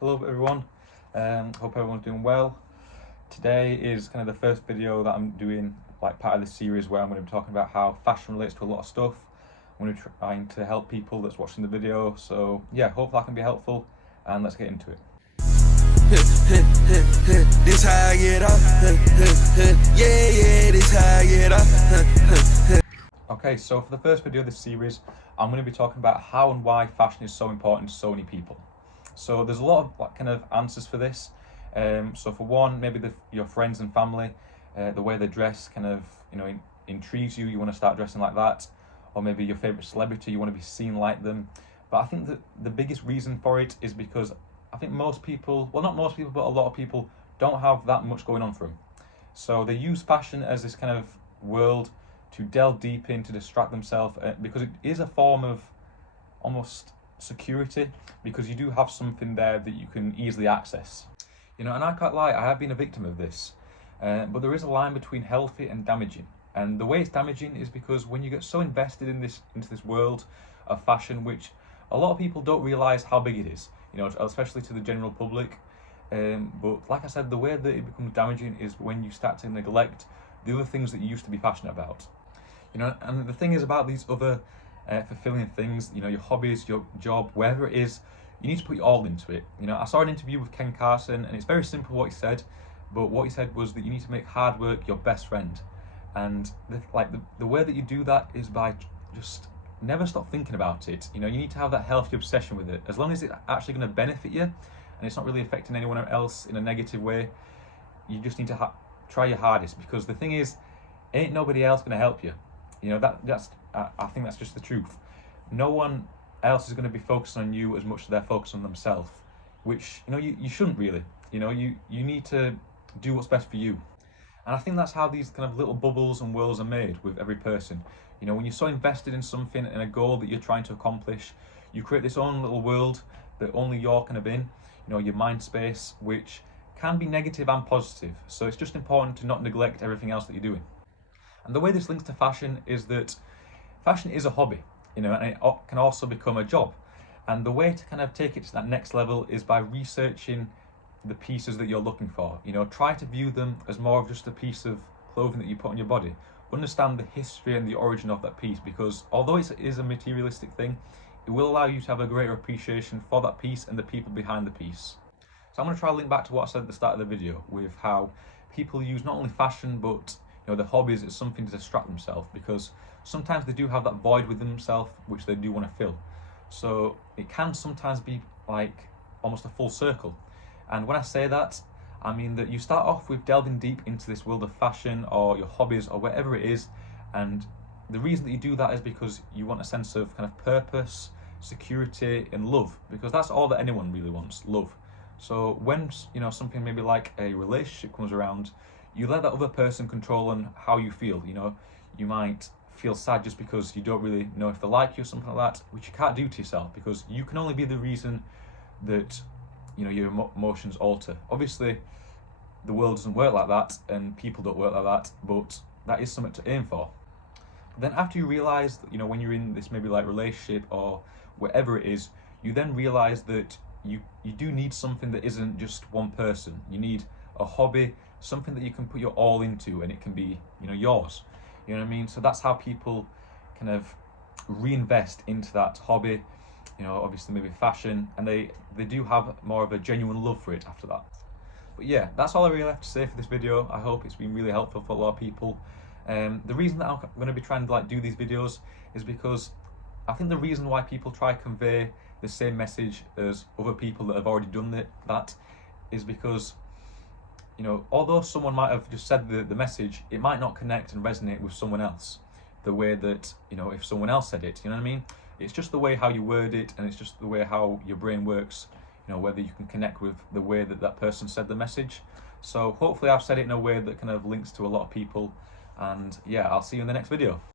Hello everyone, hope everyone's doing well. Today is kind of the first video that I'm doing, like part of this series where I'm going to be talking about how fashion relates to a lot of stuff. I'm going to be trying to help people that's watching the video, so yeah, hopefully I can be helpful, and let's get into it. This how I get up. Yeah, this how I get up. Okay, so for the first video of this series, I'm going to be talking about how and why fashion is so important to so many people. So there's a lot of kind of answers for this. So for one, maybe your friends and family, the way they dress kind of intrigues you. You want to start dressing like that, or maybe your favorite celebrity, you want to be seen like them. But I think that the biggest reason for it is because I think most people, well, not most people, but a lot of people don't have that much going on for them. So they use fashion as this kind of world to delve deep in, to distract themselves, because it is a form of almost security, because you do have something there that you can easily access. And I can't lie, I have been a victim of this. But there is a line between healthy and damaging. And the way it's damaging is because when you get so invested in into this world of fashion, which a lot of people don't realise how big it is, especially to the general public. But like I said, the way that it becomes damaging is when you start to neglect the other things that you used to be passionate about. And the thing is about these other fulfilling things, your hobbies, your job, wherever it is, you need to put your all into it. I saw an interview with Ken Carson, and it's very simple what he said, but what he said was that you need to make hard work your best friend. And the way that you do that is by just never stop thinking about it. You need to have that healthy obsession with it. As long as it's actually going to benefit you and it's not really affecting anyone else in a negative way, you just need to try your hardest, because the thing is, ain't nobody else going to help you. I think that's just the truth. No one else is going to be focusing on you as much as they're focused on themselves, which you shouldn't really. You need to do what's best for you. And I think that's how these kind of little bubbles and worlds are made with every person. When you're so invested in something, in a goal that you're trying to accomplish, you create this own little world that only you're kind of in, your mind space, which can be negative and positive. So it's just important to not neglect everything else that you're doing. And the way this links to fashion is that fashion is a hobby, and it can also become a job. And the way to kind of take it to that next level is by researching the pieces that you're looking for. Try to view them as more of just a piece of clothing that you put on your body. Understand the history and the origin of that piece, because although it is a materialistic thing, it will allow you to have a greater appreciation for that piece and the people behind the piece. So I'm going to try to link back to what I said at the start of the video with how people use not only fashion but the hobbies as something to distract themselves, because sometimes they do have that void within themselves which they do want to fill. So it can sometimes be like almost a full circle. And when I say that, I mean that you start off with delving deep into this world of fashion or your hobbies or whatever it is, and the reason that you do that is because you want a sense of kind of purpose, security and love, because that's all that anyone really wants, love. So when something maybe like a relationship comes around, you let that other person control on how you feel. You might feel sad just because you don't really know if they like you or something like that, which you can't do to yourself, because you can only be the reason that your emotions alter. Obviously the world doesn't work like that and people don't work like that, but that is something to aim for. But then after you realize that, when you're in this maybe like relationship or whatever it is, you then realize that you do need something that isn't just one person. You need a hobby, something that you can put your all into, and it can be yours. You know what I mean? So that's how people kind of reinvest into that hobby, obviously maybe fashion, and they do have more of a genuine love for it after that. But yeah, that's all I really have to say for this video. I hope it's been really helpful for a lot of people. The reason that I'm going to be trying to do these videos is because I think the reason why people try to convey the same message as other people that have already done that is because although someone might have just said the message, it might not connect and resonate with someone else the way that if someone else said it. You know what I mean? It's just the way how you word it, and it's just the way how your brain works, whether you can connect with the way that person said the message. So hopefully I've said it in a way that kind of links to a lot of people, and yeah, I'll see you in the next video.